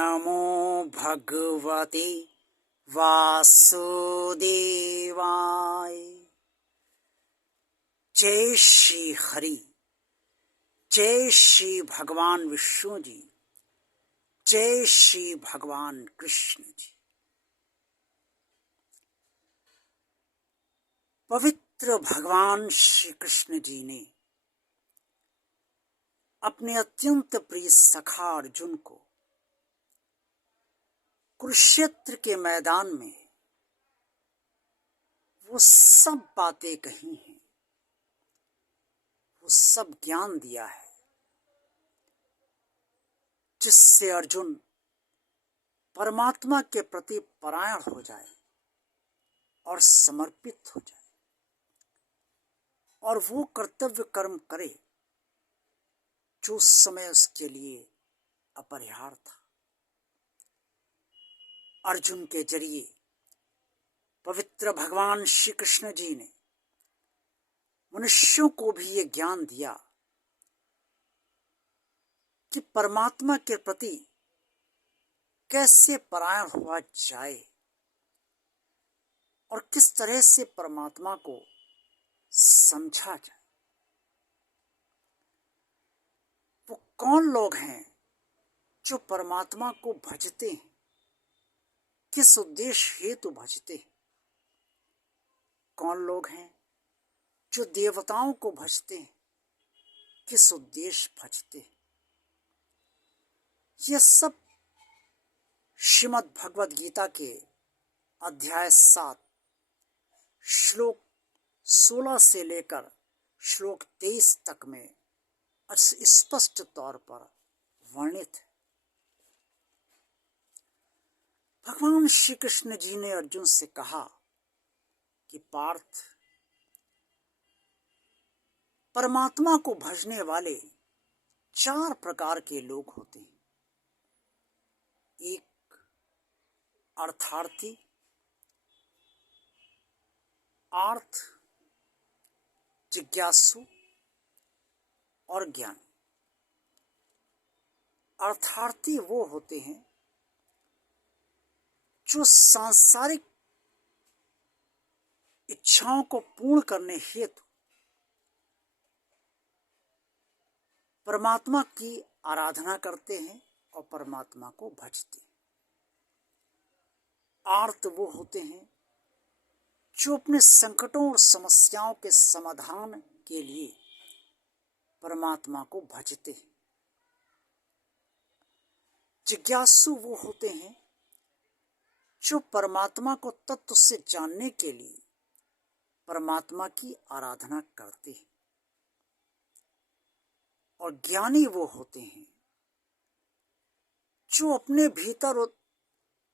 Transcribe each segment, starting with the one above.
नमो भगवते वासुदेवाय। जय श्री हरि, जय श्री भगवान विष्णु जी, जय श्री भगवान कृष्ण जी। पवित्र भगवान श्री कृष्ण जी ने अपने अत्यंत प्रिय सखा अर्जुन को कुरुक्षेत्र के मैदान में वो सब बातें कही हैं, वो सब ज्ञान दिया है जिससे अर्जुन परमात्मा के प्रति परायण हो जाए और समर्पित हो जाए और वो कर्तव्य कर्म करे जो उस समय उसके लिए अपरिहार्य था। अर्जुन के जरिए पवित्र भगवान श्री कृष्ण जी ने मनुष्यों को भी ये ज्ञान दिया कि परमात्मा के प्रति कैसे परायण हुआ जाए और किस तरह से परमात्मा को समझा जाए। वो कौन लोग हैं जो परमात्मा को भजते हैं, किस उद्देश्य हेतु भजते हैं। कौन लोग हैं जो देवताओं को भजते हैं, किस उद्देश्य भजते हैं। ये सब श्रीमद् भगवद गीता के अध्याय 7 श्लोक 16 से लेकर श्लोक 23 तक में स्पष्ट तौर पर वर्णित है। भगवान श्री कृष्ण जी ने अर्जुन से कहा कि पार्थ, परमात्मा को भजने वाले 4 प्रकार के लोग होते हैं। एक अर्थार्थी, आर्थ, जिज्ञासु और ज्ञानी। अर्थार्थी वो होते हैं जो सांसारिक इच्छाओं को पूर्ण करने हेतु परमात्मा की आराधना करते हैं और परमात्मा को भजते हैं। आर्त वो होते हैं जो अपने संकटों और समस्याओं के समाधान के लिए परमात्मा को भजते हैं। जिज्ञासु वो होते हैं जो परमात्मा को तत्व से जानने के लिए परमात्मा की आराधना करते हैं। और ज्ञानी वो होते हैं जो अपने भीतर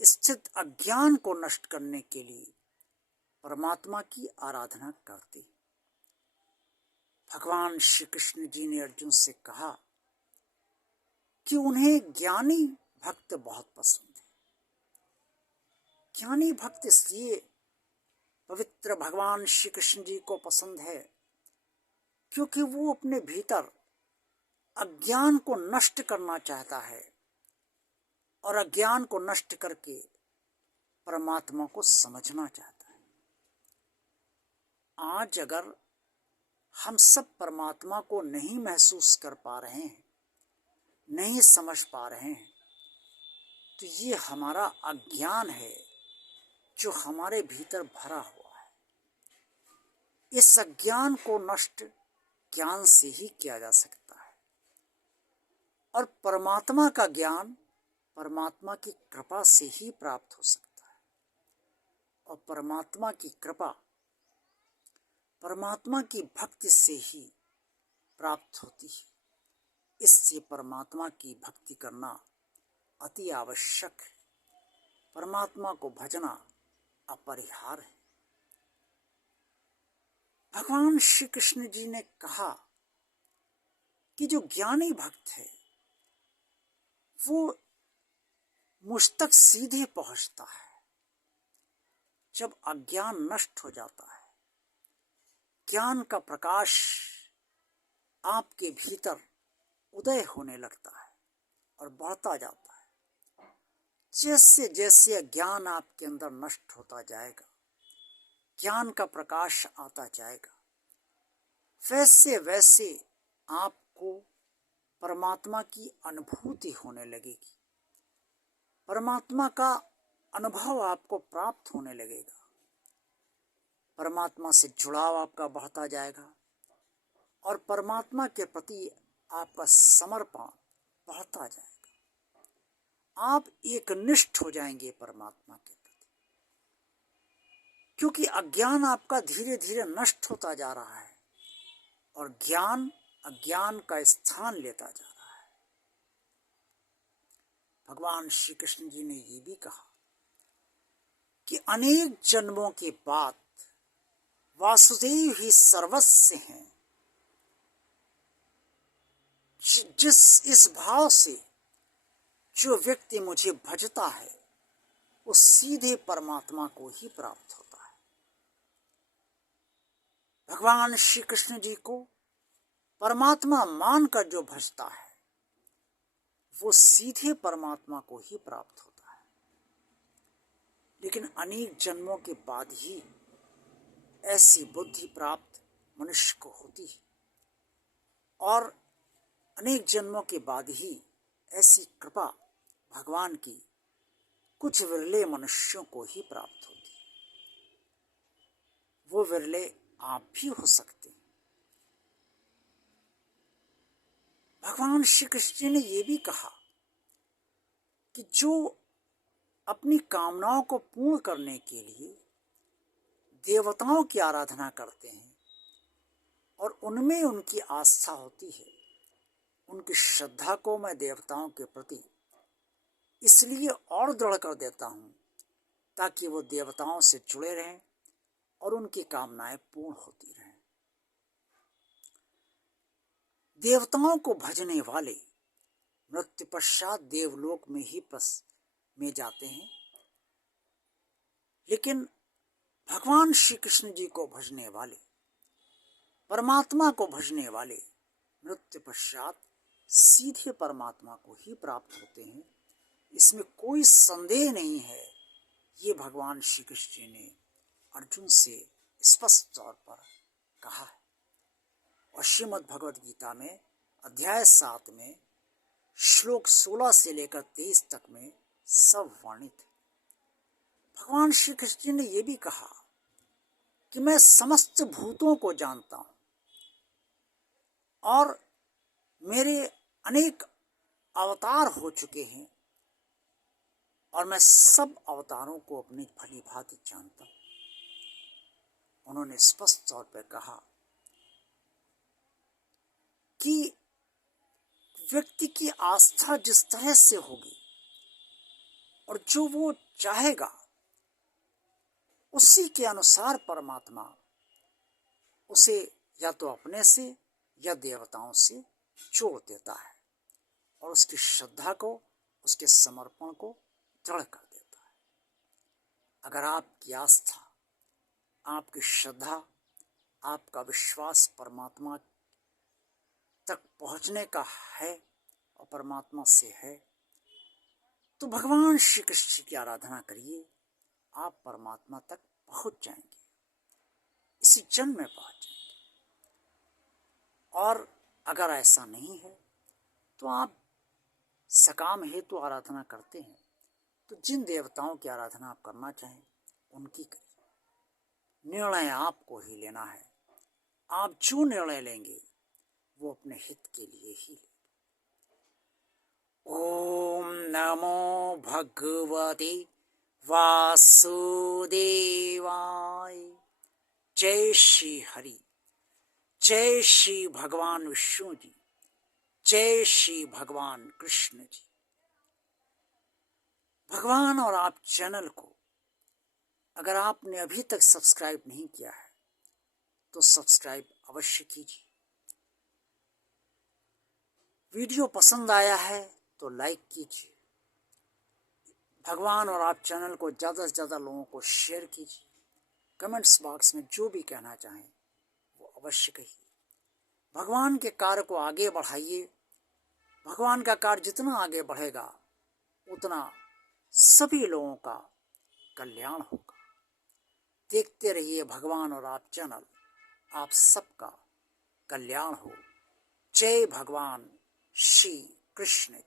स्थित अज्ञान को नष्ट करने के लिए परमात्मा की आराधना करते हैं। भगवान श्री कृष्ण जी ने अर्जुन से कहा कि उन्हें ज्ञानी भक्त बहुत पसंद है। ज्ञानी भक्त इसलिए पवित्र भगवान श्री कृष्ण जी को पसंद है क्योंकि वो अपने भीतर अज्ञान को नष्ट करना चाहता है और अज्ञान को नष्ट करके परमात्मा को समझना चाहता है। आज अगर हम सब परमात्मा को नहीं महसूस कर पा रहे हैं, नहीं समझ पा रहे हैं, तो ये हमारा अज्ञान है जो हमारे भीतर भरा हुआ है। इस अज्ञान को नष्ट ज्ञान से ही किया जा सकता है और परमात्मा का ज्ञान परमात्मा की कृपा से ही प्राप्त हो सकता है। और परमात्मा की कृपा परमात्मा की भक्ति से ही प्राप्त होती है। इससे परमात्मा की भक्ति करना अति आवश्यक है। परमात्मा को भजना अपरिहार्य है। भगवान श्री कृष्ण जी ने कहा कि जो ज्ञानी भक्त है वो मुझ तक सीधे पहुंचता है। जब अज्ञान नष्ट हो जाता है, ज्ञान का प्रकाश आपके भीतर उदय होने लगता है और बढ़ता जाता है, जैसे जैसे अज्ञान आपके अंदर नष्ट होता जाएगा, ज्ञान का प्रकाश आता जाएगा, वैसे वैसे आपको परमात्मा की अनुभूति होने लगेगी, परमात्मा का अनुभव आपको प्राप्त होने लगेगा, परमात्मा से जुड़ाव आपका बढ़ता जाएगा और परमात्मा के प्रति आपका समर्पण बढ़ता जाएगा। आप एकनिष्ठ हो जाएंगे परमात्मा के प्रति, क्योंकि अज्ञान आपका धीरे धीरे नष्ट होता जा रहा है और ज्ञान अज्ञान का स्थान लेता जा रहा है। भगवान श्री कृष्ण जी ने ये भी कहा कि अनेक जन्मों के बाद वासुदेव ही सर्वस्व हैं। जिस इस भाव से जो व्यक्ति मुझे भजता है वो सीधे परमात्मा को ही प्राप्त होता है। भगवान श्री कृष्ण जी को परमात्मा मानकर जो भजता है वो सीधे परमात्मा को ही प्राप्त होता है। लेकिन अनेक जन्मों के बाद ही ऐसी बुद्धि प्राप्त मनुष्य को होती है और अनेक जन्मों के बाद ही ऐसी कृपा भगवान की कुछ विरले मनुष्यों को ही प्राप्त होती है। वो विरले आप भी हो सकते हैं। भगवान श्री कृष्ण ने ये भी कहा कि जो अपनी कामनाओं को पूर्ण करने के लिए देवताओं की आराधना करते हैं और उनमें उनकी आस्था होती है, उनकी श्रद्धा को मैं देवताओं के प्रति इसलिए और दृढ़ कर देता हूँ ताकि वो देवताओं से जुड़े रहें और उनकी कामनाएं पूर्ण होती रहें। देवताओं को भजने वाले मृत्यु पश्चात देवलोक में ही में जाते हैं, लेकिन भगवान श्री कृष्ण जी को भजने वाले, परमात्मा को भजने वाले मृत्यु पश्चात सीधे परमात्मा को ही प्राप्त होते हैं। इसमें कोई संदेह नहीं है। ये भगवान श्री कृष्ण जी ने अर्जुन से स्पष्ट तौर पर कहा है और श्रीमद् भगवद गीता में अध्याय 7 में श्लोक 16 से लेकर 23 तक में सब वर्णित है। भगवान श्री कृष्ण जी ने यह भी कहा कि मैं समस्त भूतों को जानता हूं और मेरे अनेक अवतार हो चुके हैं और मैं सब अवतारों को अपनी भली भांति जानता हूं। उन्होंने स्पष्ट तौर पर कहा कि व्यक्ति की आस्था जिस तरह से होगी और जो वो चाहेगा उसी के अनुसार परमात्मा उसे या तो अपने से या देवताओं से जोड़ देता है और उसकी श्रद्धा को, उसके समर्पण को दृढ़ कर देता है। अगर आपकी आस्था, आपकी श्रद्धा, आपका विश्वास परमात्मा तक पहुंचने का है और परमात्मा से है तो भगवान श्री कृष्ण की आराधना करिए, आप परमात्मा तक पहुंच जाएंगे, इसी जन्म में पहुंच जाएंगे। और अगर ऐसा नहीं है तो आप सकाम हेतु आराधना करते हैं तो जिन देवताओं की आराधना आप करना चाहें उनकी करिए। निर्णय आपको ही लेना है। आप जो निर्णय लेंगे वो अपने हित के लिए ही लेंगे। ओम नमो भगवते वासुदेवाय। जय श्री हरि, जय श्री भगवान विष्णु जी, जय श्री भगवान कृष्ण जी। भगवान और आप चैनल को अगर आपने अभी तक सब्सक्राइब नहीं किया है तो सब्सक्राइब अवश्य कीजिए। वीडियो पसंद आया है तो लाइक कीजिए। भगवान और आप चैनल को ज़्यादा से ज़्यादा लोगों को शेयर कीजिए। कमेंट्स बॉक्स में जो भी कहना चाहें वो अवश्य कहिए। भगवान के कार्य को आगे बढ़ाइए। भगवान का कार्य जितना आगे बढ़ेगा उतना सभी लोगों का कल्याण होगा। देखते रहिए भगवान और आप चैनल। आप सबका कल्याण हो। जय भगवान श्री कृष्ण।